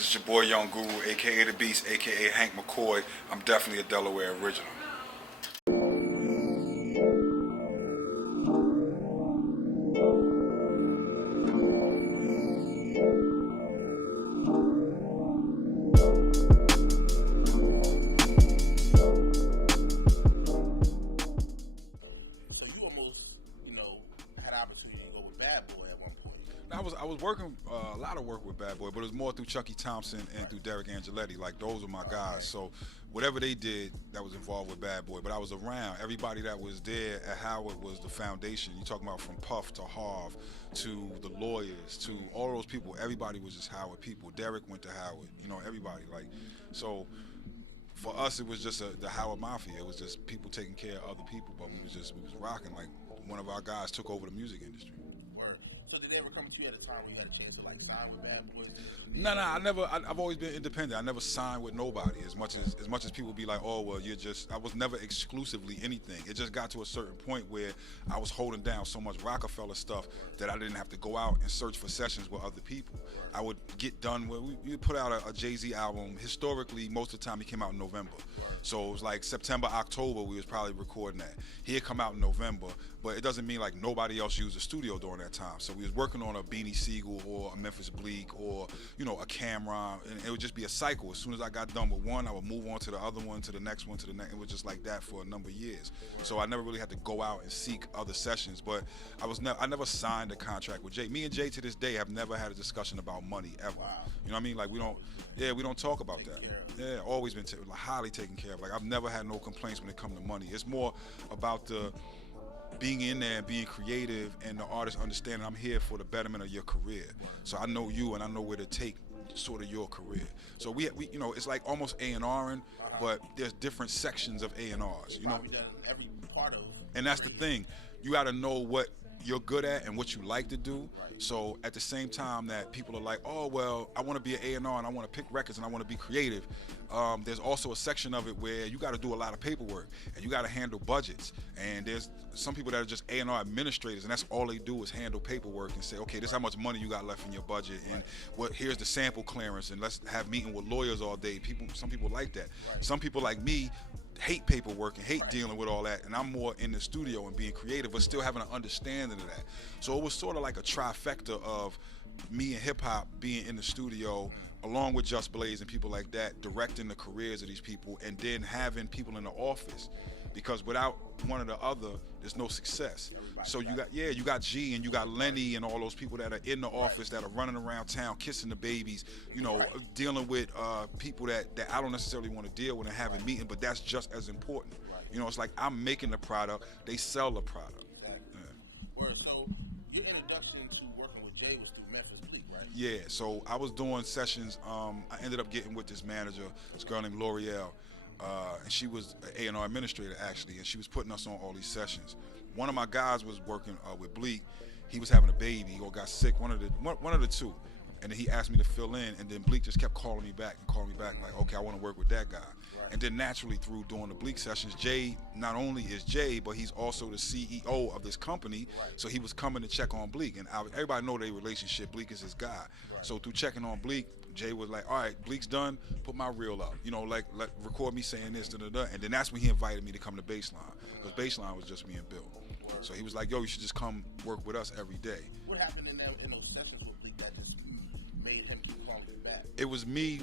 It's your boy Young Guru, aka The Beast, aka Hank McCoy. I'm definitely a Delaware original. So you almost, had opportunity to go with Bad Boy at one point. I was working a lot of work with Bad Boy, but it was more through Chucky Thompson and through Derek Angeletti. Like those were my guys. So whatever they did, that was involved with Bad Boy. But I was around. Everybody that was there at Howard was the foundation. You talking about from Puff to Harv to the lawyers to all those people. Everybody was just Howard people. Derek went to Howard. Everybody so. For us, it was just the Howard Mafia. It was just people taking care of other people, but we was rocking. Like one of our guys took over the music industry. Word. So did they ever come to you at a time where you had a chance to sign with Bad Boys? No, I've always been independent. I never signed with nobody. As much as people be like, oh well, you're just. I was never exclusively anything. It just got to a certain point where I was holding down so much Rockefeller stuff that I didn't have to go out and search for sessions with other people. I would get done with. We put out a Jay-Z album. Historically, most of the time he came out in November. So it was like September, October. We was probably recording that. He'd come out in November, but it doesn't mean like nobody else used the studio during that time. So we was working on a Beanie Siegel or a Memphis Bleak or a Camera, and it would just be a cycle. As soon as I got done with one, I would move on to the other one, to the next one, to the next. It was just like that for a number of years. So I never really had to go out and seek other sessions. But I never signed a contract with Jay. Me and Jay to this day have never had a discussion about money ever. Wow. You know what I mean? Like we don't talk about that. Yeah, always been highly taken care of. Like I've never had no complaints when it comes to money. It's more about the being in there and being creative and the artist understanding I'm here for the betterment of your career. So I know you and I know where to take sort of your career. So we it's like almost A&Ring, but there's different sections of A&Rs. Done every part of. And that's the thing. You got to know what you're good at and what you like to do. So at the same time that people are like, oh well, I want to be an A&R and I want to pick records and I want to be creative. There's also a section of it where you got to do a lot of paperwork and you got to handle budgets. And there's some people that are just A&R administrators and that's all they do is handle paperwork and say, okay, this is how much money you got left in your budget and here's the sample clearance and let's have meeting with lawyers all day. Some people like that. Some people like me hate paperwork and hate dealing with all that, and I'm more in the studio and being creative but still having an understanding of that. So it was sort of like a trifecta of me and hip-hop being in the studio along with Just Blaze and people like that, directing the careers of these people and then having people in the office, because without one or the other there's no success. So you got G and you got Lenny and all those people that are in the office that are running around town kissing the babies, dealing with people that I don't necessarily want to deal with and having meetings, but that's just as important. It's like I'm making the product, they sell the product. Exactly. Yeah. Word. So your introduction to working with Jay was through Memphis Bleak, right? Yeah, so I was doing sessions. I ended up getting with this manager, this girl named L'Oreal, and she was an A&R administrator actually, and she was putting us on all these sessions. One of my guys was working with Bleak. He was having a baby or got sick, one of the two. And then he asked me to fill in, and then Bleak just kept calling me back, like, okay, I want to work with that guy. Right. And then naturally through doing the Bleak sessions, Jay not only is Jay, but he's also the CEO of this company. Right. So he was coming to check on Bleak, and everybody know their relationship. Bleak is his guy. Right. So through checking on Bleak, Jay was like, all right, Bleak's done, put my reel up. Record me saying this, da-da-da. And then that's when he invited me to come to Baseline, because Baseline was just me and Bill. Word. So he was like, yo, you should just come work with us every day. What happened in those sessions with Bleak that just made him keep calling you back? It was me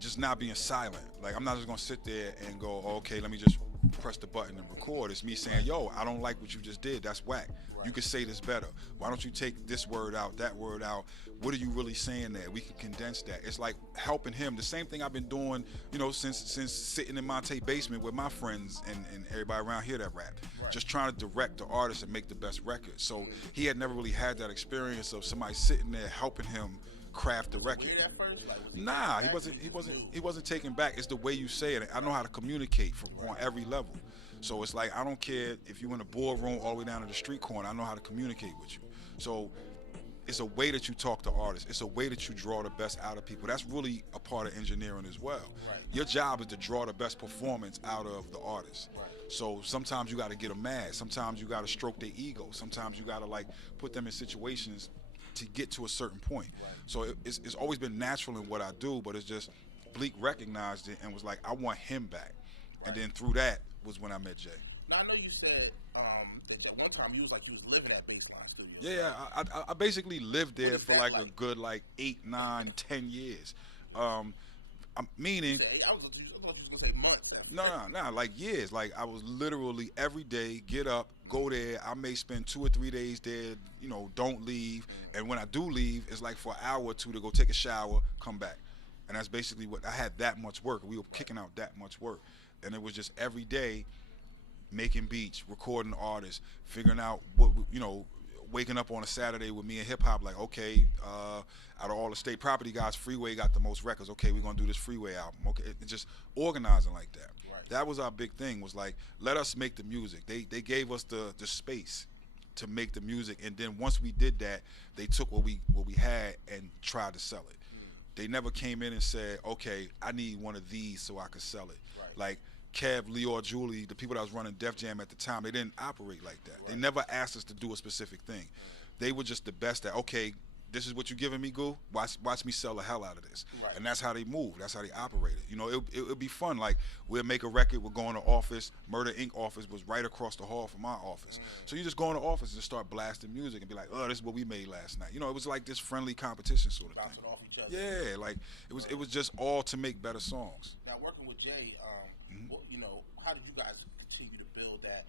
just not being silent. Like, I'm not just gonna sit there and go, okay, let me just press the button and record. It's me saying, yo, I don't like what you just did. That's whack. Right. You could say this better. Why don't you take this word out, that word out? What are you really saying there? We can condense that. It's like helping him. The same thing I've been doing, since sitting in Monte basement with my friends and everybody around here that rap. Right. Just trying to direct the artist and make the best record. So he had never really had that experience of somebody sitting there helping him craft the record. Weird at first? Nah, he wasn't taken back. It's the way you say it. I know how to communicate on every level. So it's like, I don't care if you're in a boardroom all the way down to the street corner, I know how to communicate with you. So it's a way that you talk to artists. It's a way that you draw the best out of people. That's really a part of engineering as well. Right. Your job is to draw the best performance out of the artist. Right. So sometimes you got to get them mad. Sometimes you got to stroke their ego. Sometimes you got to put them in situations to get to a certain point. Right. So it's always been natural in what I do, but it's just Bleak recognized it and was like, I want him back. And Right. then through that was when I met Jay. Now I know you said that at one time you was like you was living at Baseline Studios. Yeah, I basically lived there What is for that like a like? good like 8, 9, 10 years. Meaning, I thought you was gonna say months. After no, like years. Like I was literally every day get up, go there. I may spend 2 or 3 days there. Don't leave. And when I do leave, it's like for an hour or two to go take a shower, come back. And that's basically what I had. That much work. We were kicking out that much work, and it was just every day making beats, recording artists, figuring out what waking up on a Saturday with me and hip hop, like, okay, out of all the state property guys, Freeway got the most records. Okay, we're gonna do this Freeway album. Okay, just organizing like that. Right. That was our big thing. Was like, let us make the music. They gave us the space to make the music, and then once we did that, they took what we had and tried to sell it. They never came in and said, okay, I need one of these so I could sell it. Right. Like Kev, Leor, Julie, the people that was running Def Jam at the time, they didn't operate like that. Right. They never asked us to do a specific thing. They were just the best at, okay, this is what you giving me, Goo? Watch me sell the hell out of this. Right. And that's how they moved. That's how they operated. It'd be fun. Like, we'll make a record, we'll go in the office. Murder Inc. office was right across the hall from my office. So you just go in the office and just start blasting music and be like, oh, this is what we made last night. It was like this friendly competition sort of bouncing thing. off each other. Yeah, like it was just all to make better songs. Now working with Jay, how did you guys continue to build that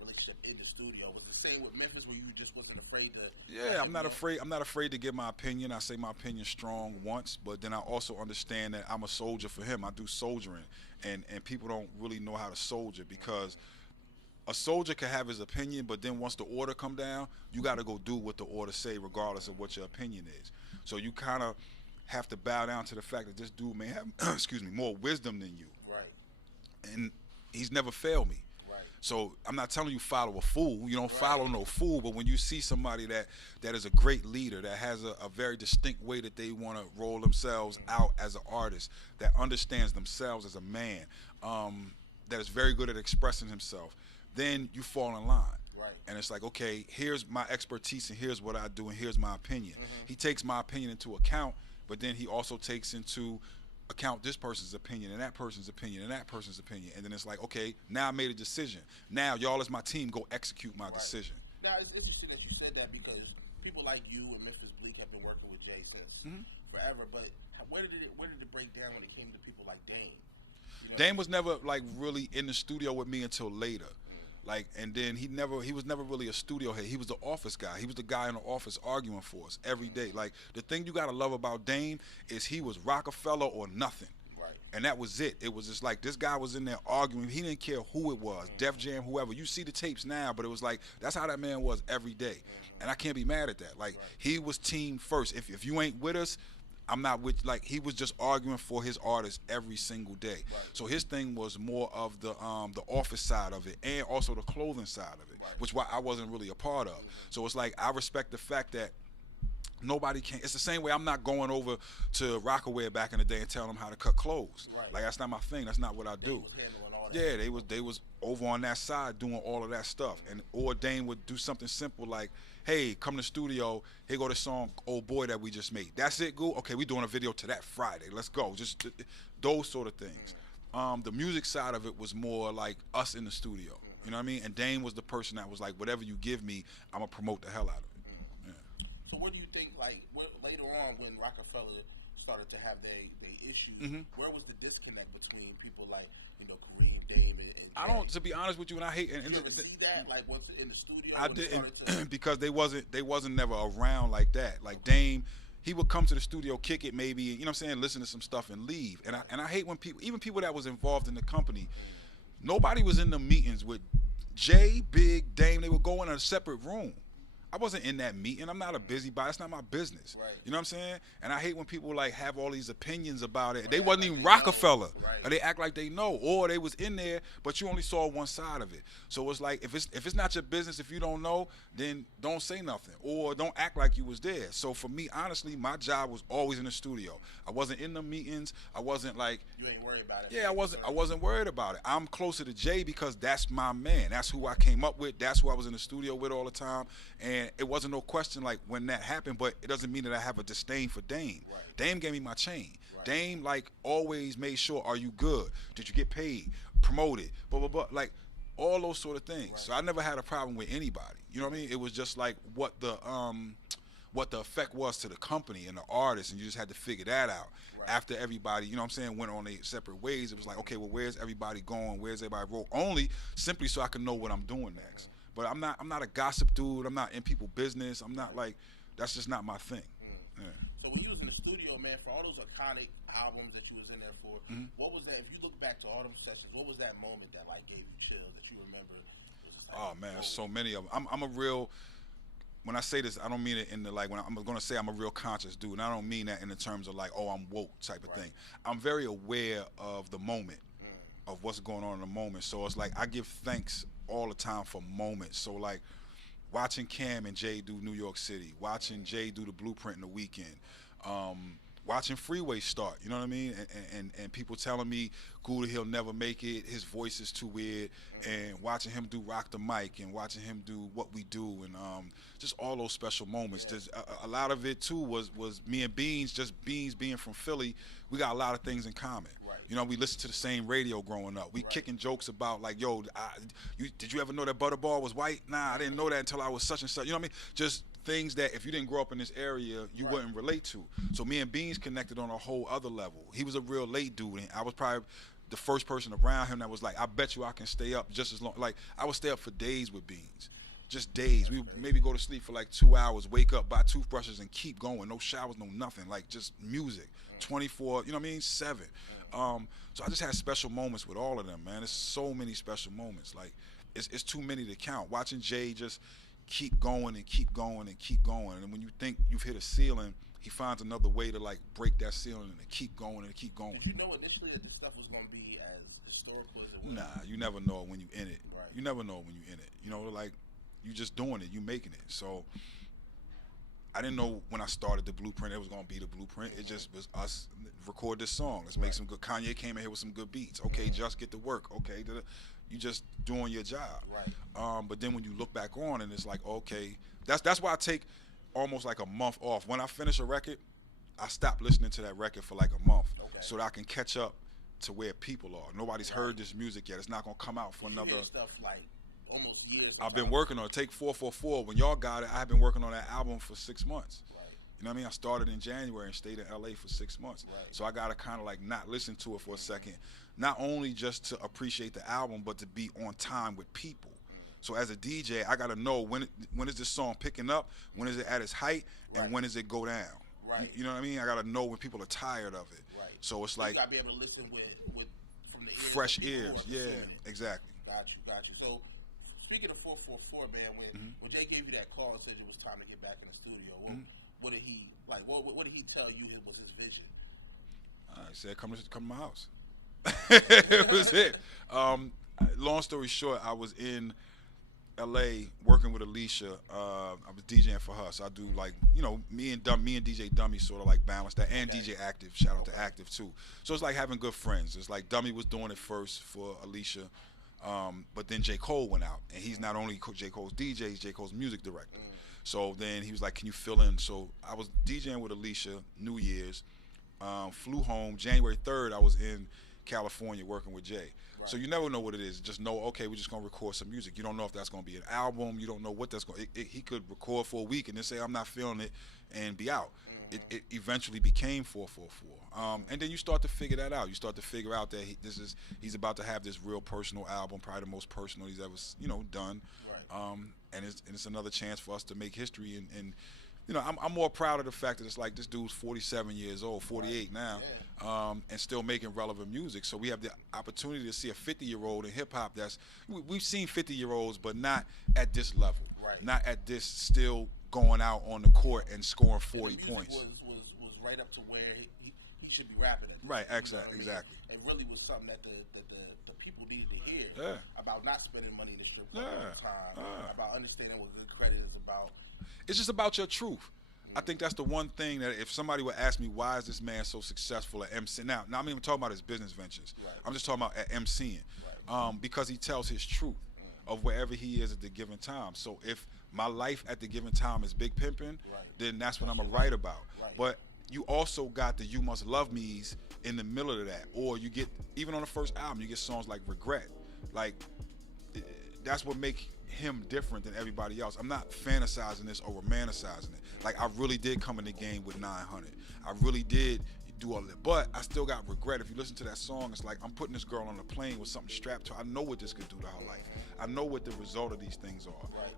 relationship in the studio? Was it the same with Memphis, where you just wasn't afraid to? Yeah, I'm not afraid. I'm not afraid to give my opinion. I say my opinion strong once, but then I also understand that I'm a soldier for him. I do soldiering, and people don't really know how to soldier, because a soldier can have his opinion, but then once the order come down, you got to go do what the order say, regardless of what your opinion is. So you kind of have to bow down to the fact that this dude may have, more wisdom than you. Right. And he's never failed me. Right. So I'm not telling you follow a fool. You don't Right. follow no fool. But when you see somebody that is a great leader, that has a very distinct way that they want to roll themselves out as an artist, that understands themselves as a man, that is very good at expressing himself, then you fall in line. Right. And it's like, okay, here's my expertise and here's what I do and here's my opinion. He takes my opinion into account, but then he also takes into account this person's opinion and that person's opinion and that person's opinion. And then it's like, okay, now I made a decision. Now y'all as my team go execute my decision. Now it's interesting that you said that, because people like you and Memphis Bleak have been working with Jay since forever. But where did it break down when it came to people like Dame? Dame was never like really in the studio with me until later. Like, and then he was never really a studio head. He was the office guy. He was the guy in the office arguing for us every day. Like, the thing you gotta love about Dame is he was Rockefeller or nothing. Right. And that was it. It was just like, this guy was in there arguing. He didn't care who it was, Def Jam, whoever. You see the tapes now, but it was like, that's how that man was every day. And I can't be mad at that. Like, he was team first. If you ain't with us, I'm not with. Like, he was just arguing for his artists every single day. Right. So his thing was more of the office side of it, and also the clothing side of it, Right. which I wasn't really a part of. So it's like, I respect the fact that nobody can. It's the same way I'm not going over to Rockaway back in the day and telling them how to cut clothes. Right. Like, that's not my thing. That's not what I do. Was handling all that. Yeah, they was over on that side doing all of that stuff. And or Dane would do something simple like, hey, come to the studio, here go this song, Old Boy, that we just made. That's it, Goo? Okay, we doing a video to that Friday. Let's go. Just those sort of things. The music side of it was more like us in the studio. You know what I mean? And Dane was the person that was like, whatever you give me, I'm going to promote the hell out of it. Yeah. So what do you think, like, later on when Rockefeller started to have their issues, where was the disconnect between people like, Kareem, Dame, and I don't, to be honest with you, and I hate. And you ever see that, like, once in the studio? I when it didn't, started to- because they wasn't never around like that. Like Dame, he would come to the studio, kick it maybe, you know what I'm saying, listen to some stuff and leave. And I hate when people, even people that was involved in the company, nobody was in the meetings with Jay, Big, Dame. They would go in a separate room. I wasn't in that meeting. I'm not a busybody. It's not my business. Right. You know what I'm saying? And I hate when people like have all these opinions about it. Right. They wasn't Like even they Rockefeller. know. Right. Or they act like they know. Or they was in there, but you only saw one side of it. So it's like, if it's not your business, if you don't know, then don't say nothing. Or don't act like you was there. So for me, honestly, my job was always in the studio. I wasn't in the meetings. I wasn't like, You ain't worried about it. yeah, I wasn't worried about it. I'm closer to Jay because that's my man. That's who I came up with. That's who I was in the studio with all the time. And And it wasn't no question like when that happened, but it doesn't mean that I have a disdain for Dame. Right. Dame gave me my chain. Right. Dame like always made sure, are you good? Did you get paid? Promoted? Blah blah blah. Like all those sort of things. Right. So I never had a problem with anybody. You know what I mean? It was just like what the effect was to the company and the artist, and you just had to figure that out. Right. After everybody, you know what I'm saying, went on their separate ways, it was like, okay, well, where's everybody going? Where's everybody roll? Only simply so I can know what I'm doing next. But I'm not a gossip dude. I'm not in people's business. I'm not like, that's just not my thing. Yeah. So when you was in the studio, man, for all those iconic albums that you was in there for, what was that? If you look back to all them sessions, what was that moment that like gave you chills that you remember? Like, oh man, there's so many of them. I'm a real. When I say this, I don't mean it in the like. When I'm going to say I'm a real conscious dude, and I don't mean that in the terms of like, oh, I'm woke type of thing. I'm very aware of the moment, of what's going on in the moment. So it's like I give thanks all the time for moments. So like watching Cam and Jay do New York City, watching Jay do the Blueprint in the Weekend, watching Freeway start, you know what I mean? And people telling me Gouda, he'll never make it, his voice is too weird, and watching him do Rock the Mic and watching him do What We Do, and just all those special moments. There's a lot of it too was me and Beans, just Beans being from Philly, we got a lot of things in common. Right. You know, we listened to the same radio growing up. We kicking jokes about like, yo, did you ever know that Butterball was white? Nah, I didn't know that until I was such and such. You know what I mean? Just things that if you didn't grow up in this area, you wouldn't relate to. So me and Beans connected on a whole other level. He was a real late dude, and I was probably the first person around him that was like, I bet you I can stay up just as long. Like, I would stay up for days with Beans. Just days. We would maybe go to sleep for like 2 hours, wake up, buy toothbrushes, and keep going. No showers, no nothing. Like, just music. 24, you know what I mean? 7. So I just had special moments with all of them, man. There's so many special moments. Like, it's too many to count. Watching Jay just keep going and keep going and keep going. And when you think you've hit a ceiling, he finds another way to like break that ceiling and keep going and keep going. Did you know initially that this stuff was going to be as historical as it was? Nah, you never know when you in it. Right. You never know when you in it. You know, like you just doing it, you making it. So I didn't know when I started the Blueprint it was going to be the Blueprint. It just was us record this song. Let's make some good. Kanye came in here with some good beats. Okay, just get to work. Okay, you just doing your job. Right. But then when you look back on and it's like, okay, that's why I take almost like a month off. When I finish a record, I stop listening to that record for like a month so that I can catch up to where people are. Nobody's heard this music yet. It's not gonna come out for another. You hear stuff like almost years. I've been working on it. Take 444. When y'all got it, I've been working on that album for 6 months. Right. You know what I mean? I started in January and stayed in LA for 6 months. Right. So I gotta kind of like not listen to it for a second. Not only just to appreciate the album, but to be on time with people. So as a DJ, I gotta know when is this song picking up, when is it at its height, and when does it go down. Right. You know what I mean? I gotta know when people are tired of it. Right. So it's You like gotta be able to listen with from the ears fresh of people who ears. are Yeah, consuming it. exactly. Got you. So speaking of 444, man, when Jay gave you that call and said it was time to get back in the studio, what did he like? What did he tell you was his vision? He said, "Come to my house." It was it. Long story short, I was in LA working with Alicia. I was DJing for her, so I do like, you know, me and DJ Dummy sort of like balance that, and DJ Active. Shout out to Active too. So it's like having good friends. It's like Dummy was doing it first for Alicia, but then J. Cole went out, and he's not only J. Cole's DJ, he's J. Cole's music director. So then he was like, "Can you fill in?" So I was DJing with Alicia New Year's. Flew home January 3rd. I was in California working with Jay. Right. So you never know what it is. Just know, okay, we're just gonna record some music. You don't know if that's gonna be an album. You don't know what that's going. He could record for a week and then say, "I'm not feeling it," and be out. It eventually became 444. And then you start to figure that out. You start to figure out that he's about to have this real personal album, probably the most personal he's ever done. Right. And it's another chance for us to make history. And you know, I'm more proud of the fact that it's like this dude's 47 years old, 48 now, and still making relevant music. So we have the opportunity to see a 50-year-old in hip-hop we've seen 50-year-olds, but not at this level. Right. Not at this still going out on the court and scoring 40 points. Was right up to where he should be rapping at. Right, exactly. It really was something that the people needed to hear about not spending money in the strip club all the time, about understanding what good credit is about. It's just about your truth. I think that's the one thing that if somebody would ask me, why is this man so successful at MC? Now I'm not even talking about his business ventures. Right. I'm just talking about at MCing. Right. Because he tells his truth. of wherever he is at the given time. So if my life at the given time is big pimping, then that's what I'm gonna write about. But you also got the "You Must Love Me's" in the middle of that, or you get, even on the first album, you get songs like "Regret." Like, that's what make him different than everybody else. I'm not fantasizing this or romanticizing it. Like, I really did come in the game with 900. I really did do all that, but I still got regret. If you listen to that song, it's like I'm putting this girl on a plane with something strapped to her. I know what this could do to her life. I know what the result of these things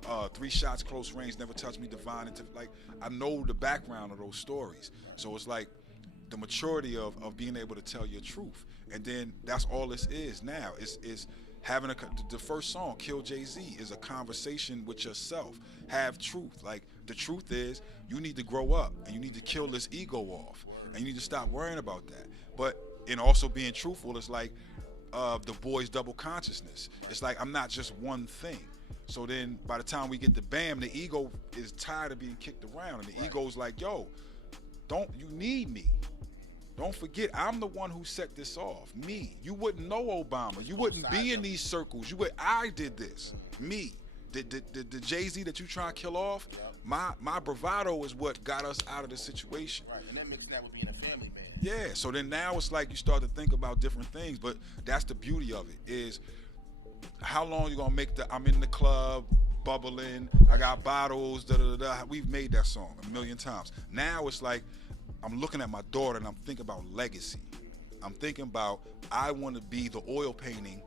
are. 3 shots, close range, never touched me, divine. Like, I know the background of those stories. So it's like the maturity of being able to tell your truth. And then that's all this is now. Is having the first song, Kill Jay-Z, is a conversation with yourself. Have truth. Like, the truth is, you need to grow up and you need to kill this ego off and you need to stop worrying about that. But in also being truthful, it's like the boy's double consciousness. It's like, I'm not just one thing. So then by the time we get to Bam, the ego is tired of being kicked around, and the ego's like, yo, you need me. Don't forget, I'm the one who set this off. Me. You wouldn't know Obama. You wouldn't be in these circles. I did this. Me. The Jay-Z that you trying to kill off, my bravado is what got us out of the situation. Right, and then mixing that with being a family man. Yeah, so then now it's like you start to think about different things, but that's the beauty of it, is how long you gonna make I'm in the club, bubbling, I got bottles, da-da-da-da. We've made that song a million times. Now it's like, I'm looking at my daughter and I'm thinking about legacy. I'm thinking about, I want to be the oil painting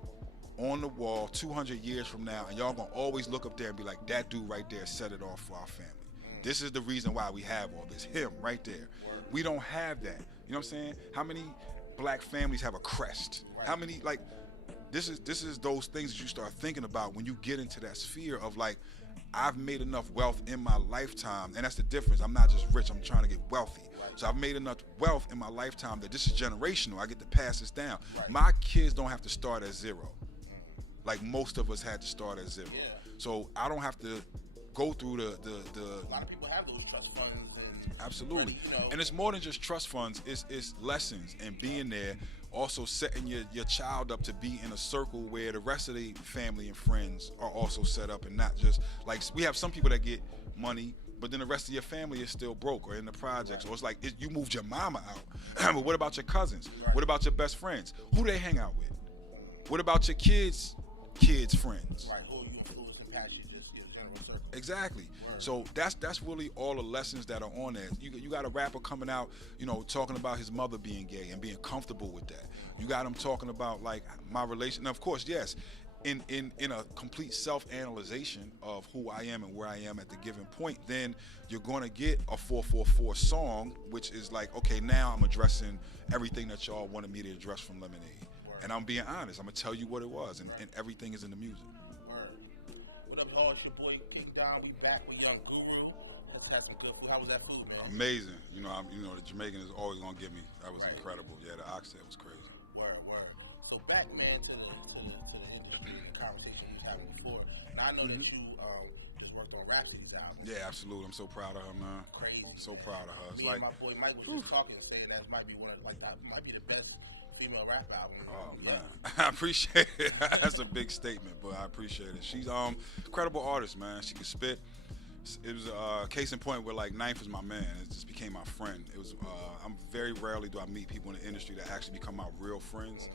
on the wall 200 years from now, and y'all gonna always look up there and be like, that dude right there set it off for our family. This is the reason why we have all this. Him right there. We don't have that. You know what I'm saying? How many black families have a crest? How many, like, this is those things that you start thinking about when you get into that sphere of like, I've made enough wealth in my lifetime, and that's the difference. I'm not just rich, I'm trying to get wealthy. So I've made enough wealth in my lifetime that this is generational. I get to pass this down. My kids don't have to start at zero, like most of us had to start at zero. So I don't have to go through the A lot of people have those trust funds. Absolutely. And it's more than just trust funds. It's lessons and being there. Also setting your child up to be in a circle where the rest of the family and friends are also set up, and not just like, we have some people that get money, but then the rest of your family is still broke or in the projects. So it's like, you moved your mama out. But what about your cousins? What about your best friends? Who they hang out with? What about your kids' friends? Right, who you influence and pass you just your general circle. Exactly. So that's really all the lessons that are on there. You got a rapper coming out, talking about his mother being gay and being comfortable with that. You got him talking about like my relation. Now, of course, yes, in a complete self-analyzation of who I am and where I am at the given point, then you're going to get a 444 song, which is like, okay, now I'm addressing everything that y'all wanted me to address from Lemonade. And I'm being honest. I'm going to tell you what it was, and everything is in the music. What up, y'all? It's your boy King Don. We back with Young Guru. Let's have some good food. How was that food, man? Amazing. The Jamaican is always gonna give me. That was incredible. Yeah, the oxtail was crazy. Word. So back, man, to the industry conversation we was having before. Now I know that you just worked on Rhapsody's album. Yeah, absolutely. I'm so proud of her, man. Crazy. So proud of her. It's Me like, and my boy Mike was just talking, saying that might be that might be the best female rap album. Oh man, I appreciate it. That's a big statement, but I appreciate it. She's incredible artist, man. She can spit. It was a case in point where like Ninth was my man. It just became my friend. It was I'm very rarely do I meet people in the industry that actually become my real friends.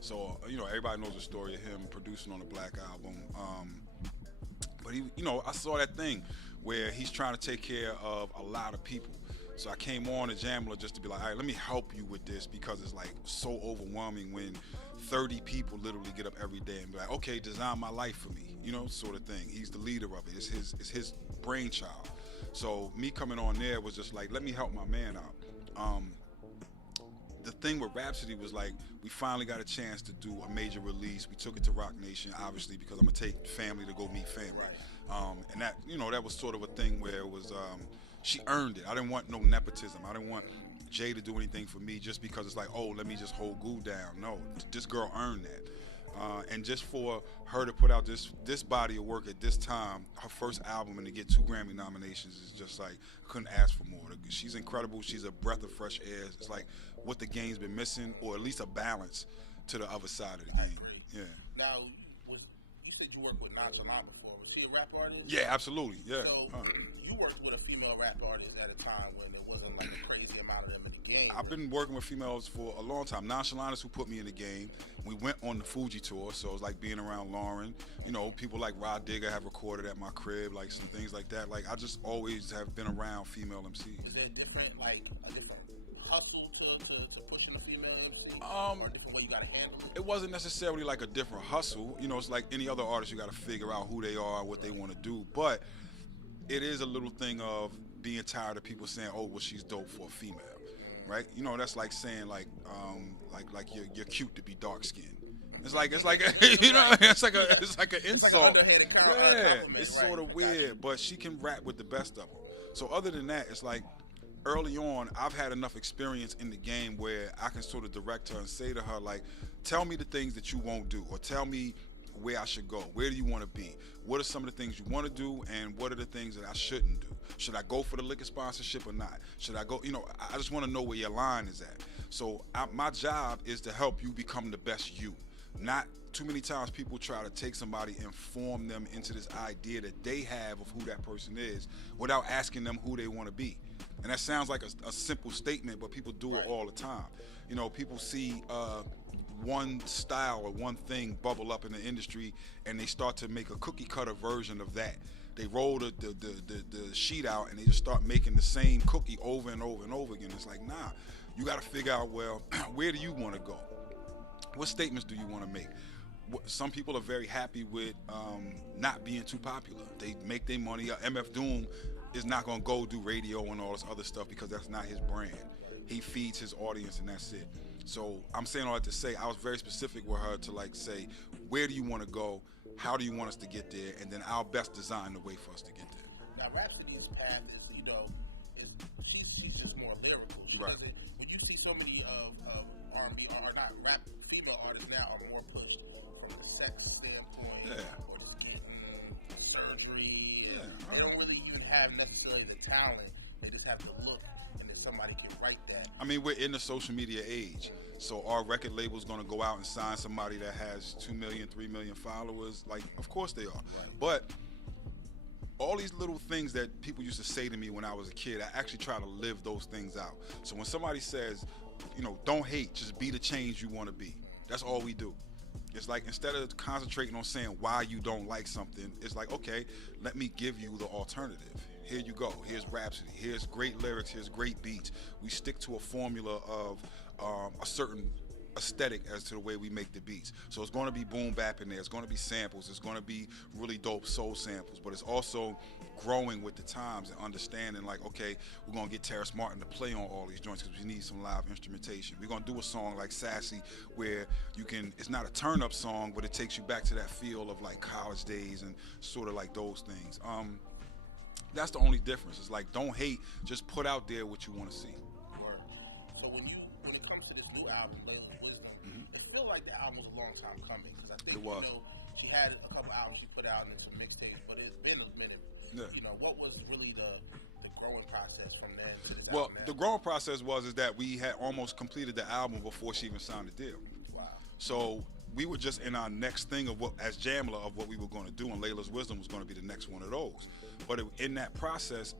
So everybody knows the story of him producing on the Black album. But he, I saw that thing where he's trying to take care of a lot of people. So I came on to Jamla just to be like, all right, let me help you with this, because it's like so overwhelming when 30 people literally get up every day and be like, okay, design my life for me, sort of thing. He's the leader of it. It's his brainchild. So me coming on there was just like, let me help my man out. The thing with Rhapsody was like, we finally got a chance to do a major release. We took it to Rock Nation, obviously, because I'm gonna take family to go meet family. And that, that was sort of a thing where it was, she earned it. I didn't want no nepotism. I didn't want Jay to do anything for me just because it's like, oh, let me just hold Goo down. No, this girl earned that. And just for her to put out this body of work at this time, her first album, and to get 2 Grammy nominations is just like, I couldn't ask for more. She's incredible. She's a breath of fresh air. It's like what the game's been missing, or at least a balance to the other side of the game. Yeah. Now, you said you worked with Nonchalant before. Was she a rap artist? Yeah, absolutely. Yeah. So you worked with a female rap artist at a time when there wasn't like a crazy amount of them in the game. I've been working with females for a long time. Nonchalant is who put me in the game. We went on the Fuji tour, so it's like being around Lauren. You know, people like Rod Digger have recorded at my crib, like some things like that. Like I just always have been around female MCs. Is there a different hustle to pushing a female MC? Or a different way you gotta handle it? It wasn't necessarily like a different hustle. You know, it's like any other artist, you gotta figure out who they are, what they wanna do. But it is a little thing of being tired of people saying, "Oh, well, she's dope for a female," right? You know, that's like saying like you're cute to be dark skinned. It's like you know, it's like an insult. Like yeah, it's sort of weird, but she can rap with the best of them. So other than that, it's like early on, I've had enough experience in the game where I can sort of direct her and say to her like, "Tell me the things that you won't do, or tell me where I should go. Where do you want to be? What are some of the things you want to do, and what are the things that I shouldn't do? Should I go for the liquor sponsorship or not? Should I go? You know, I just want to know where your line is at. So my job is to help you become the best you. Not too many times people try to take somebody and form them into this idea that they have of who that person is without asking them who they want to be. And that sounds like a simple statement, but people do it all the time. You know, people see one style or one thing bubble up in the industry, and they start to make a cookie cutter version of that. They roll the sheet out, and they just start making the same cookie over and over and over again. It's like, nah, you got to figure out, well, where do you want to go? What statements do you want to make? Some people are very happy with not being too popular. They make their money. MF Doom is not going to go do radio and all this other stuff because that's not his brand. He feeds his audience, and that's it. So I'm saying all that to say I was very specific with her to like say, where do you want to go? How do you want us to get there? And then I'll best design the way for us to get there. Now, Rhapsody's path is, you know, she's just more lyrical. She doesn't, when you see so many of R&B or not rap female artists now are more pushed from the sex standpoint, or just getting surgery. They don't really even have necessarily the talent. They just have the look, and then somebody can write that. I mean, we're in the social media age, so our record label's going to go out and sign somebody that has 2 million, 3 million followers. Like, of course they are. Right. But all these little things that people used to say to me when I was a kid, I actually try to live those things out. So when somebody says, you know, don't hate, just be the change you want to be. That's all we do. It's like instead of concentrating on saying why you don't like something, it's like, okay, let me give you the alternative. Here you go. Here's Rhapsody. Here's great lyrics. Here's great beats. We stick to a formula of a certain aesthetic as to the way we make the beats. So it's going to be boom bap in there. It's going to be samples. It's going to be really dope soul samples. But it's also growing with the times and understanding like, okay, we're going to get Terrace Martin to play on all these joints because we need some live instrumentation. We're going to do a song like Sassy where you can, it's not a turn up song, but it takes you back to that feel of like college days and sort of like those things. That's the only difference. It's like, don't hate, just put out there what you want to see. So when it comes to this new album, Layla's Wisdom, it feels like the album was a long time coming because I think it was. You know, she had a couple albums she put out and some mixtapes, but it's been a minute. Yeah. You know, what was really the growing process from then to this album? Well, the growing process is that we had almost completed the album before she even signed the deal. Wow. So we were just in our next thing of what, as Jamla, of what we were going to do, and Layla's Wisdom was going to be the next one of those. But in that process,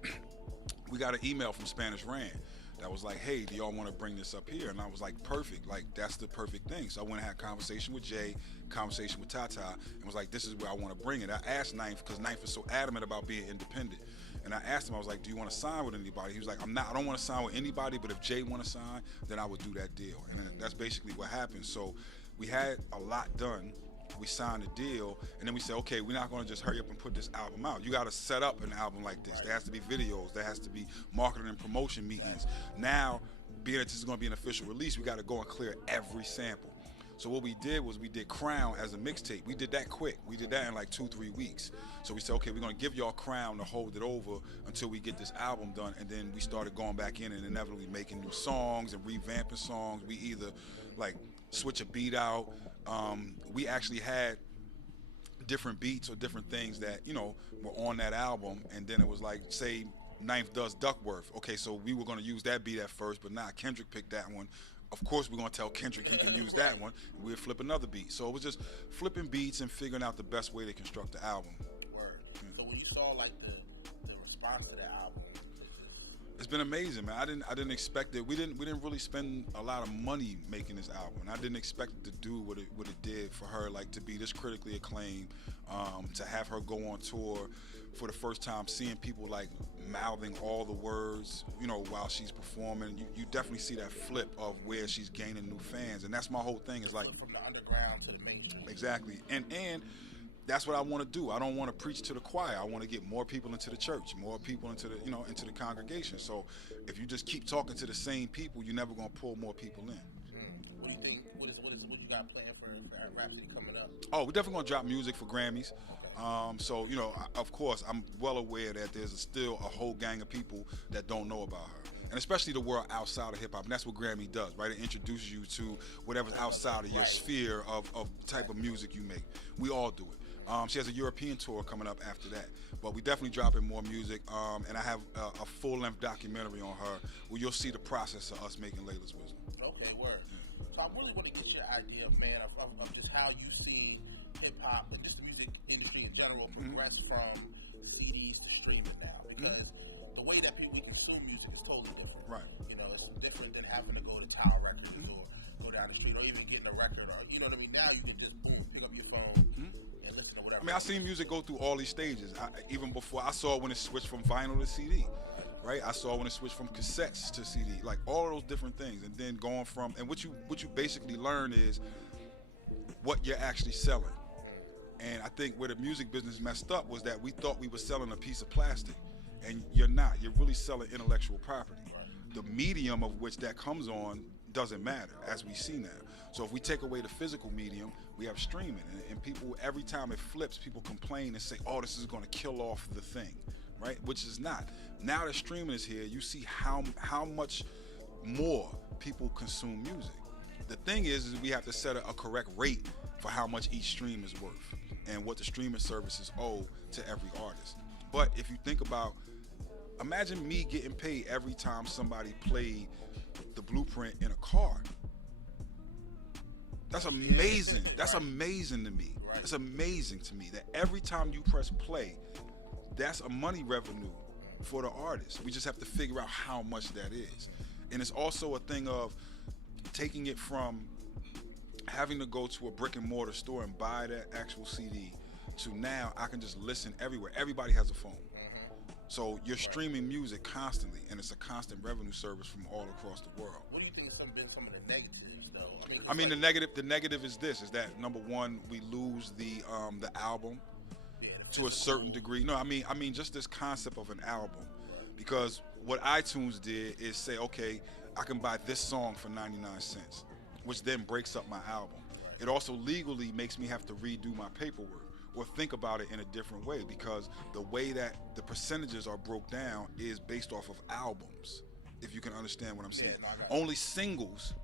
we got an email from Spanish Rand that was like, hey, do y'all want to bring this up here? And I was like, perfect. Like, that's the perfect thing. So I went and had a conversation with Jay, conversation with Tata, and was like, this is where I want to bring it. I asked Ninth, because Ninth is so adamant about being independent. And I asked him, I was like, do you want to sign with anybody? He was like, I don't want to sign with anybody, but if Jay want to sign, then I would do that deal. And that's basically what happened. So we had a lot done. We signed a deal, and then we said, okay, we're not going to just hurry up and put this album out. You got to set up an album like this. There has to be videos. There has to be marketing and promotion meetings. Now, being that this is going to be an official release, we got to go and clear every sample. So what we did was we did Crown as a mixtape. We did that quick. We did that in like 2-3 weeks. So we said, okay, we're going to give y'all Crown to hold it over until we get this album done. And then we started going back in and inevitably making new songs and revamping songs. We either like switch a beat out. We actually had different beats or different things that, you know, were on that album. And then it was like, say, Ninth does Duckworth. Okay, so we were going to use that beat at first, but nah, Kendrick picked that one. Of course, we're gonna tell Kendrick he can use that one, and we'll flip another beat. So it was just flipping beats and figuring out the best way to construct the album. Word. So when you saw like the response to that album, It's been amazing, man. I didn't expect it. We didn't really spend a lot of money making this album. And I didn't expect it to do what it did for her, like to be this critically acclaimed, to have her go on tour for the first time, seeing people like mouthing all the words, while she's performing. You definitely see that flip of where she's gaining new fans, and that's my whole thing. Is like from the underground to the mainstream. Exactly, and that's what I want to do. I don't want to preach to the choir. I want to get more people into the church, more people into the into the congregation. So if you just keep talking to the same people, you're never gonna pull more people in. What do you think? What you got planned for Rhapsody coming up? Oh, we're definitely gonna drop music for Grammys. So of course, I'm well aware that there's still a whole gang of people that don't know about her, and especially the world outside of hip hop. And that's what Grammy does, right? It introduces you to whatever's outside of your sphere of type of music you make. We all do it. She has a European tour coming up after that, but we definitely dropping more music. And I have a full-length documentary on her where you'll see the process of us making Layla's Wisdom. Okay, word. Yeah. So I really want to get your idea, man, of just how you see hip hop and just the music industry in general progress from CDs to streaming now, because the way that we consume music is totally different. Right. It's different than having to go to Tower Records or go down the street or even getting a record, or you know what I mean. Now you can just boom, pick up your phone and listen to whatever. I mean, I've seen music go through all these stages. Even before, I saw when it switched from vinyl to CD. Right, I saw when it switched from cassettes to CD, like all of those different things, and then going from, and what you basically learn is what you're actually selling. And I think where the music business messed up was that we thought we were selling a piece of plastic, and you're not. You're really selling intellectual property. The medium of which that comes on doesn't matter, as we see now. So if we take away the physical medium, we have streaming, and people, every time it flips, people complain and say, "Oh, this is going to kill off the thing." Right, which is not. Now that streaming is here, you see how much more people consume music. The thing is we have to set a correct rate for how much each stream is worth and what the streaming services owe to every artist. But if you think about, imagine me getting paid every time somebody played the Blueprint in a car. That's amazing. That's amazing to me. That's amazing to me that every time you press play, that's a money revenue for the artist. We just have to figure out how much that is. And it's also a thing of taking it from having to go to a brick and mortar store and buy that actual CD to now I can just listen everywhere. Everybody has a phone. So you're streaming music constantly, and it's a constant revenue service from all across the world. What do you think have been some of the negatives, though? I mean, the negative is this: is that number one, we lose the album to a certain degree. No, I mean just this concept of an album, because what iTunes did is say, okay, I can buy this song for 99 cents, which then breaks up my album. It also legally makes me have to redo my paperwork or think about it in a different way, because the way that the percentages are broke down is based off of albums, if you can understand what I'm saying. Only singles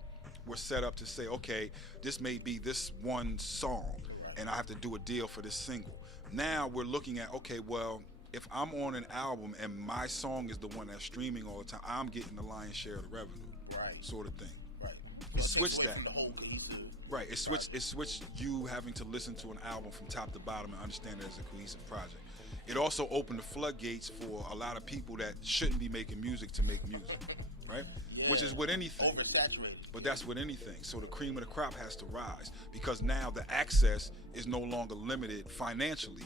were set up to say, okay, this may be this one song, and I have to do a deal for this single. Now we're looking at, okay, well, if I'm on an album and my song is the one that's streaming all the time, I'm getting the lion's share of the revenue, sort of thing. It switched that. Right, it switched you having to listen to an album from top to bottom and understand it as a cohesive project. It also opened the floodgates for a lot of people that shouldn't be making music to make music, right? Yeah, which is with anything. Oversaturated. But that's with anything. So the cream of the crop has to rise, because now the access is no longer limited financially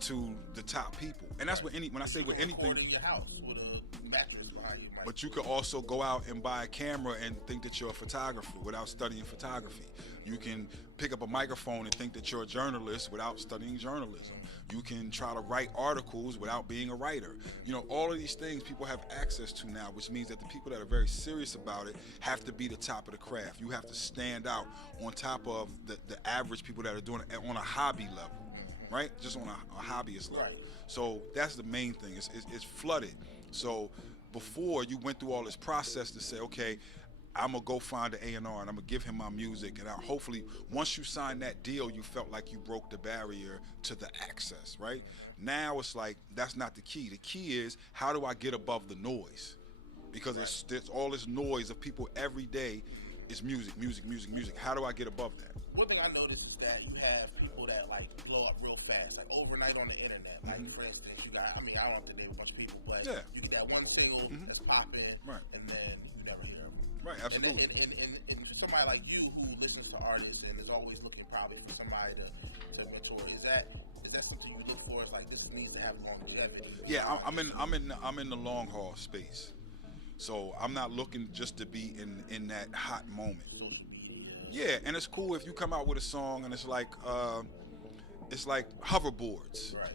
to the top people. And that's when I say with anything. In your house with a mattress behind you. But you could also go out and buy a camera and think that you're a photographer without studying photography. You can pick up a microphone and think that you're a journalist without studying journalism. You can try to write articles without being a writer. All of these things people have access to now, which means that the people that are very serious about it have to be the top of the craft. You have to stand out on top of the average people that are doing it on a hobby level, right? Just on a hobbyist level. So that's the main thing. It's flooded. So before, you went through all this process to say, okay, I'm going to go find an A&R and I'm going to give him my music. And hopefully, once you sign that deal, you felt like you broke the barrier to the access, right? Now it's like, that's not the key. The key is, how do I get above the noise? Because there's all this noise of people every day It's music. How do I get above that? One thing I noticed is that you have people that like blow up real fast, like overnight on the internet. Like for instance, you got, I mean, I don't have to name a bunch of people, but you get that one single that's popping, and then you never hear them. Right, absolutely. And for somebody like you who listens to artists and is always looking probably for somebody to mentor, is that something you look for? It's like this needs to have longevity. Yeah, I'm in the long haul space, so I'm not looking just to be in that hot moment. Social media. Yeah, and it's cool if you come out with a song and it's like hoverboards. Right.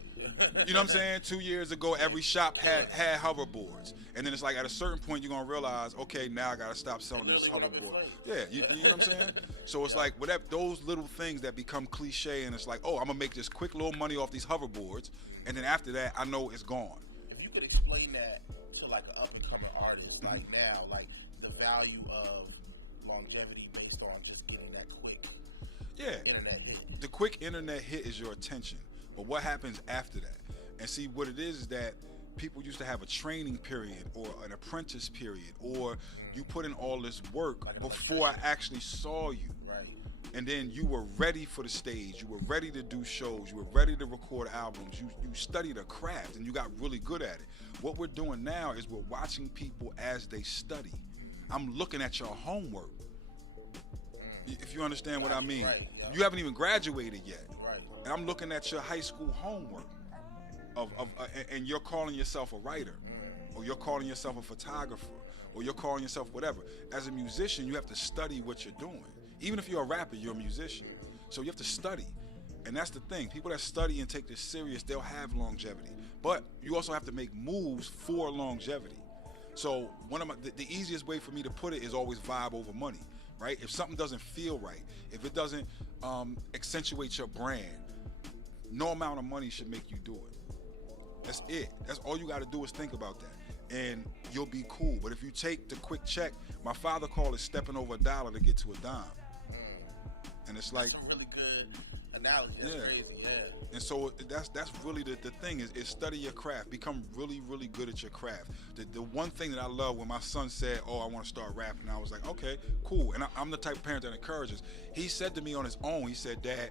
You know what I'm saying? 2 years ago, every shop had hoverboards, and then it's like at a certain point you're gonna realize, okay, now I gotta stop selling this hoverboard. Yeah, you know what I'm saying? So it's like whatever those little things that become cliche, and it's like, oh, I'm gonna make this quick little money off these hoverboards, and then after that, I know it's gone. If you could explain that to like an up and coming artist, like now, like the value of longevity based on just getting that quick internet hit. The quick internet hit is your attention. But what happens after that? And see, what it is that people used to have a training period or an apprentice period, or you put in all this work like before I actually saw you. Right. And then you were ready for the stage. You were ready to do shows. You were ready to record albums. You studied a craft and you got really good at it. What we're doing now is we're watching people as they study. I'm looking at your homework. If you understand what I mean. Right, yeah. You haven't even graduated yet. Right. And I'm looking at your high school homework and you're calling yourself a writer, or you're calling yourself a photographer, or you're calling yourself whatever. As a musician, you have to study what you're doing. Even if you're a rapper, you're a musician. So you have to study. And that's the thing. People that study and take this serious, they'll have longevity. But you also have to make moves for longevity. So one of the easiest way for me to put it is always vibe over money. Right? If something doesn't feel right, if it doesn't accentuate your brand, no amount of money should make you do it. That's it. That's all you got to do is think about that, and you'll be cool. But if you take the quick check, my father called it stepping over $1 to get to a dime. And it's like, that's a really good analogy. That's crazy, yeah. And so that's really the thing is study your craft. Become really, really good at your craft. The one thing that I love when my son said, oh, I want to start rapping, I was like, okay, cool. And I'm the type of parent that encourages. He said to me on his own, he said, Dad,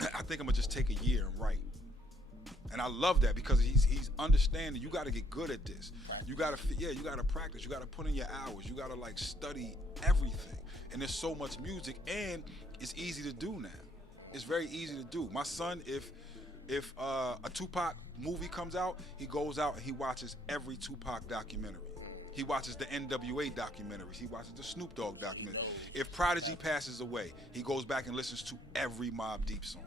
I think I'm going to just take a year and write. And I love that because he's understanding you got to get good at this. Right. You got to practice. You got to put in your hours. You got to like study everything. And there's so much music, and it's easy to do now. It's very easy to do. My son, if a Tupac movie comes out, he goes out and he watches every Tupac documentary. He watches the NWA documentaries. He watches the Snoop Dogg documentary. If Prodigy passes away, he goes back and listens to every Mobb Deep song.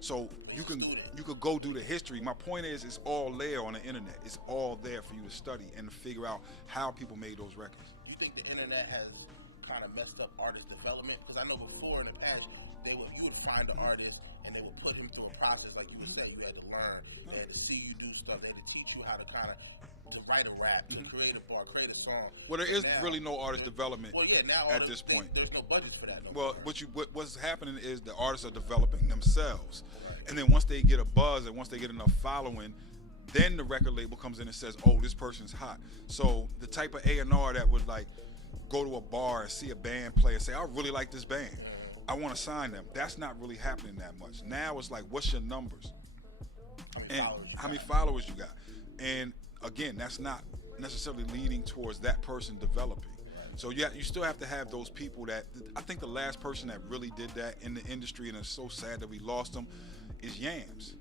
So you could go do the history. My point is, it's all there on the internet. It's all there for you to study and to figure out how people made those records. You think the internet has kind of messed up artist development? Because I know before in the past, you would find the artist and they would put him through a process, like you were saying, you had to learn and to see you do stuff. They had to teach you how to kind of to write a rap, to create a bar, create a song. Well, there is really no artist development now at this point. There's no budgets for that. What's happening is the artists are developing themselves. Right. And then once they get a buzz and once they get enough following, then the record label comes in and says, oh, this person's hot. So the type of A&R that would like go to a bar and see a band play and say, I really like this band. I want to sign them. That's not really happening that much. Now it's like, what's your numbers? How many followers you got? And again, that's not necessarily leading towards that person developing. So you still have to have those people that, I think the last person that really did that in the industry, and it's so sad that we lost them, is Yams.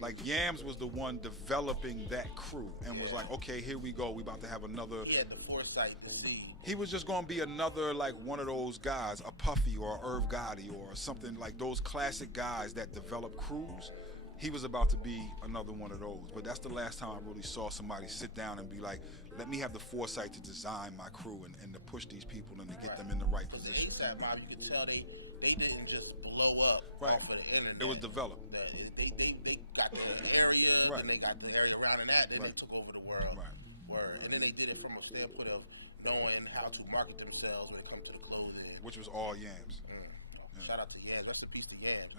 Like Yams was the one developing that crew and was like, okay, here we go. We about to have another. He had the foresight to see. He was just going to be another, like one of those guys, a Puffy or a Irv Gotti or something like those classic guys that develop crews. He was about to be another one of those. But that's the last time I really saw somebody sit down and be like, let me have the foresight to design my crew and to push these people and to get them in the right position. Rob, you could tell they didn't just blow up off of the internet. It was developed. They got the area, and they got the area around that, then they took over the world. Right. Word. And then they did it from a standpoint of knowing how to market themselves when it comes to the clothing. Which was all Yams. Shout out to Yams. Rest in peace to Yams.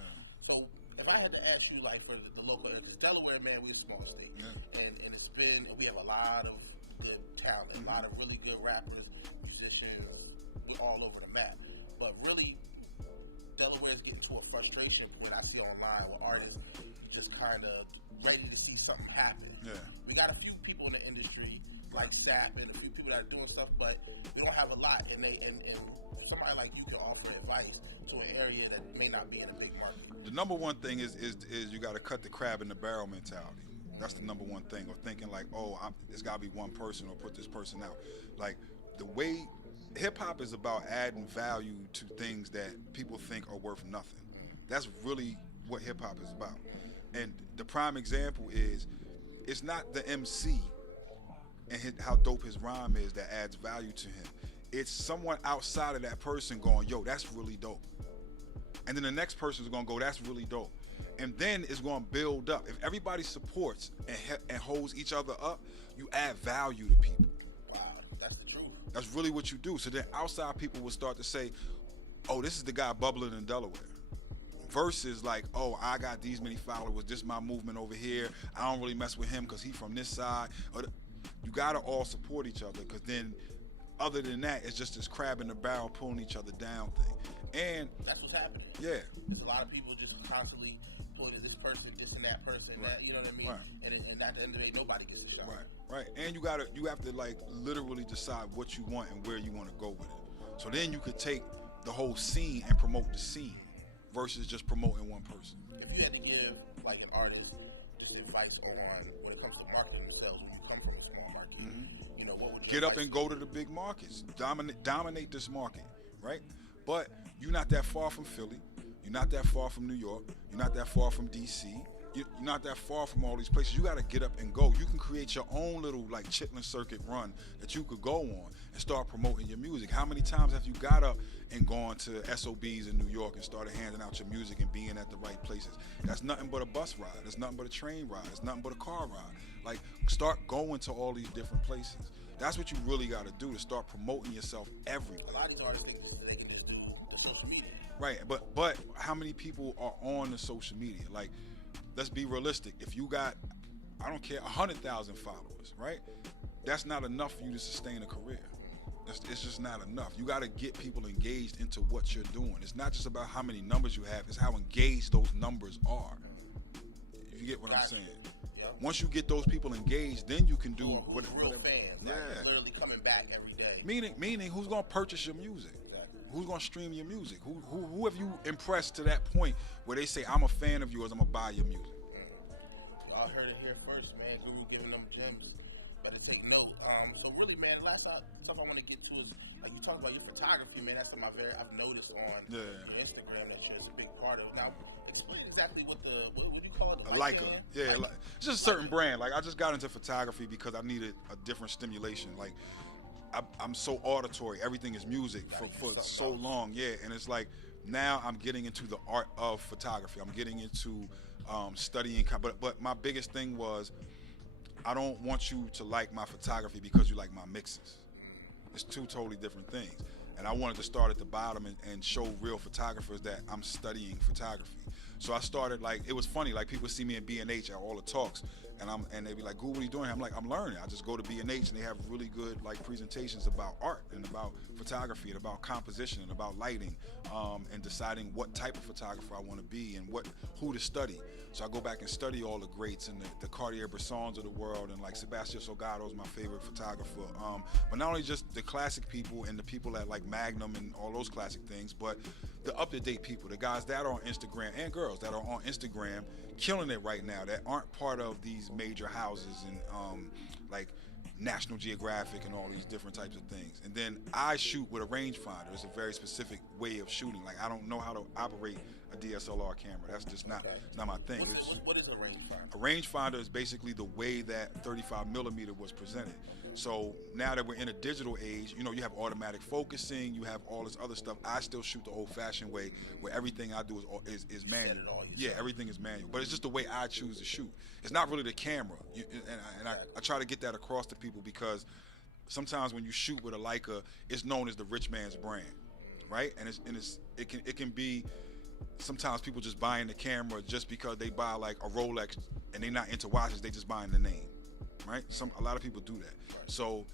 So if I had to ask you, like, for the local, Delaware, man, we're a small state. And we have a lot of good talent, a lot of really good rappers, musicians, we're all over the map. But really, Delaware is getting to a frustration point I see online where artists just kind of ready to see something happen. Yeah. We got a few people in the industry like Sap and a few people that are doing stuff, but we don't have a lot. And somebody like you can offer advice to an area that may not be in a big market. The number one thing is you got to cut the crab in the barrel mentality. That's the number one thing. Or thinking like, oh, it's got to be one person or put this person out. Like the way hip hop is about adding value to things that people think are worth nothing. That's really what hip hop is about. And the prime example is, it's not the MC and how dope his rhyme is that adds value to him. It's someone outside of that person going, yo, that's really dope. And then the next person is going to go, that's really dope. And then it's going to build up. If everybody supports and holds each other up, you add value to people. Wow, that's the truth. That's really what you do. So then outside people will start to say, oh, this is the guy bubbling in Delaware. Versus like, oh, I got these many followers, this is my movement over here, I don't really mess with him because he from this side. You got to all support each other, because then other than that, it's just this crab in the barrel pulling each other down thing. And that's what's happening. Yeah. There's a lot of people just constantly pulling this person, this and that person, right. that, you know what I mean? Right. And at the end of the day, nobody gets a shot. Right. And you have to like literally decide what you want and where you want to go with it. So then you could take the whole scene and promote the scene versus just promoting one person. If you had to give like an artist just advice on when it comes to marketing themselves, when you come from a small market, you know, what would you get up and go to the big markets, dominate this market, right? But you're not that far from Philly, you're not that far from New York, you're not that far from DC, you're not that far from all these places. You got to get up and go. You can create your own little like Chitlin Circuit run that you could go on and start promoting your music. How many times have you got up and gone to SOBs in New York and started handing out your music and being at the right places? That's nothing but a bus ride. It's nothing but a train ride. It's nothing but a car ride. Like, start going to all these different places. That's what you really got to do, to start promoting yourself everywhere. A lot of these artists think they can just do the social media. Right, but how many people are on the social media? Like, let's be realistic. If you got, I don't care, 100,000 followers, right? That's not enough for you to sustain a career. It's just not enough. You got to get people engaged into what you're doing. It's not just about how many numbers you have, it's how engaged those numbers are. If you get what I'm saying. Yep. Once you get those people engaged, then you can do whatever. Real fans, yeah. Like, literally coming back every day. Meaning who's going to purchase your music? Exactly. Who's going to stream your music? Who have you impressed to that point where they say, I'm a fan of yours, I'm going to buy your music? I heard it here first, man. Guru giving them gems. Better take note. So really, man, last stuff I want to get to is, like, you talk about your photography, man. That's something I've noticed on your Instagram that it's a big part of. Now, explain exactly what do you call it? A Leica. Yeah, like, it's just a certain brand. Like, I just got into photography because I needed a different stimulation. Like, I'm so auditory. Everything is music for so long. Yeah, and it's like now I'm getting into the art of photography. I'm getting into studying. But my biggest thing was, I don't want you to like my photography because you like my mixes. It's two totally different things. And I wanted to start at the bottom and show real photographers that I'm studying photography. So I started, like, it was funny, like, people see me in B&H at all the talks, and they be like, "Goo, what are you doing?" I'm like, I'm learning. I just go to B&H and they have really good, like, presentations about art and about photography and about composition and about lighting, and deciding what type of photographer I want to be and who to study. So I go back and study all the greats and the Cartier-Bressons of the world, and like Sebastian Salgado is my favorite photographer. But not only just the classic people and the people that like Magnum and all those classic things, but the up-to-date people, the guys that are on Instagram and girls that are on Instagram killing it right now, that aren't part of these major houses and like National Geographic and all these different types of things. And then I shoot with a rangefinder. It's a very specific way of shooting. Like, I don't know how to operate a DSLR camera. That's just not, it's not my thing. What is a rangefinder? A rangefinder is basically the way that 35 millimeter was presented. So now that we're in a digital age, you know, you have automatic focusing, you have all this other stuff. I still shoot the old-fashioned way, where everything I do is manual. Yeah, everything is manual. But it's just the way I choose to shoot. It's not really the camera. I try to get that across to people, because sometimes when you shoot with a Leica, it's known as the rich man's brand, right? And it can be, sometimes people just buying the camera just because they buy like a Rolex and they're not into watches, they just buying the name, right? A lot of people do that. So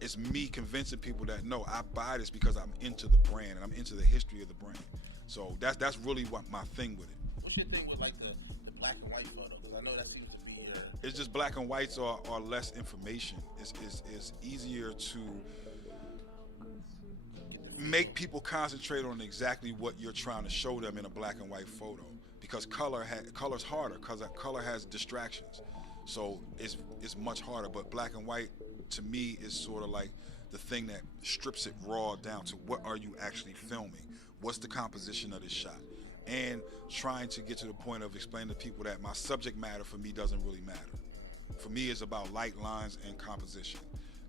it's me convincing people that no, I buy this because I'm into the brand and I'm into the history of the brand. So that's really what my thing with it. What's your thing with like the black and white photo? Because I know that seems to be your. It's just black and whites are less information. It's easier to make people concentrate on exactly what you're trying to show them in a black and white photo, because color's harder because color has distractions, so it's much harder. But black and white to me is sort of like the thing that strips it raw down to what are you actually filming, what's the composition of this shot, and trying to get to the point of explaining to people that my subject matter for me doesn't really matter. For me, it's about light, lines, and composition.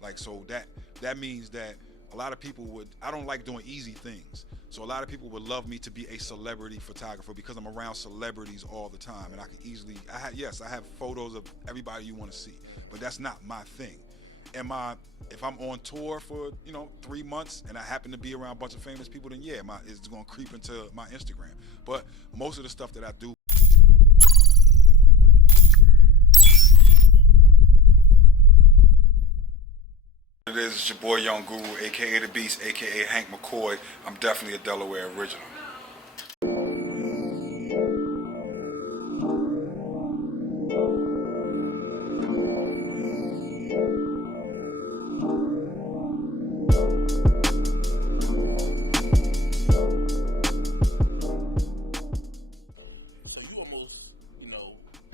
Like, so that means that a lot of people I don't like doing easy things. So a lot of people would love me to be a celebrity photographer because I'm around celebrities all the time, and I can easily, I have photos of everybody you want to see, but that's not my thing. If I'm on tour for 3 months and I happen to be around a bunch of famous people, then yeah, it's gonna creep into my Instagram. But most of the stuff that I do. It is, it's your boy Young Guru, aka The Beast, aka Hank McCoy. I'm definitely a Delaware original. So you almost,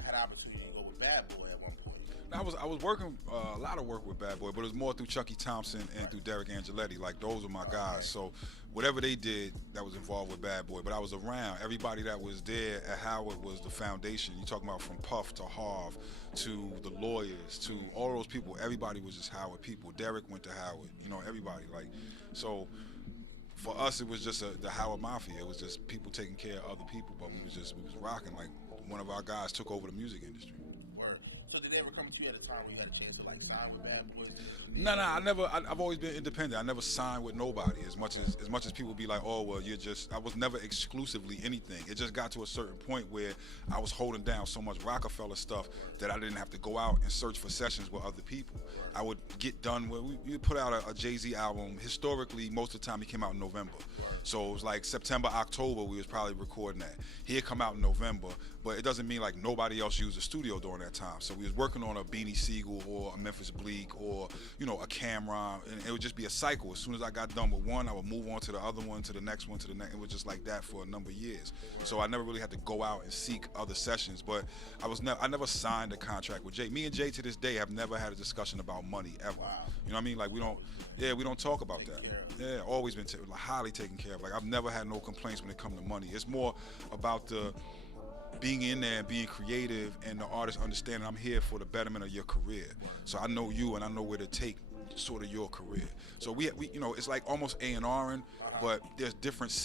had an opportunity to go with Bad Boy at one point. I was working a lot of work with Bad Boy, but it was more through Chucky Thompson and through Derek Angeletti. Like, those were my guys. So whatever they did, that was involved with Bad Boy. But I was around. Everybody that was there at Howard was the foundation. You talking about from Puff to Harv to the lawyers to all those people. Everybody was just Howard people. Derek went to Howard. Everybody. Like, so for us, it was just the Howard Mafia. It was just people taking care of other people, but we was rocking. Like, one of our guys took over the music industry. Word. So did they ever come to you at a time where you had a chance to like sign with Bad Boys? No, I've always been independent. I never signed with nobody. As much as people be like, oh well, I was never exclusively anything. It just got to a certain point where I was holding down so much Rockefeller stuff that I didn't have to go out and search for sessions with other people. I would get done with. We put out a Jay-Z album. Historically, most of the time he came out in November. So it was like September, October, we was probably recording that. He'd come out in November, but it doesn't mean like nobody else used the studio during that time. So we was working on a Beanie Siegel or a Memphis Bleak or, a camera, and it would just be a cycle. As soon as I got done with one, I would move on to the other one, to the next one, to the next. It was just like that for a number of years. So I never really had to go out and seek other sessions, but I never signed a contract with Jay. Me and Jay to this day have never had a discussion about money ever. Wow. You know what I mean? Like, we don't talk about that. Yeah, always been highly taken care of. Like, I've never had no complaints when it comes to money. It's more about the being in there and being creative, and the artist understanding I'm here for the betterment of your career. So I know you, and I know where to take sort of your career. So we it's like almost A&R'ing, but there's different sections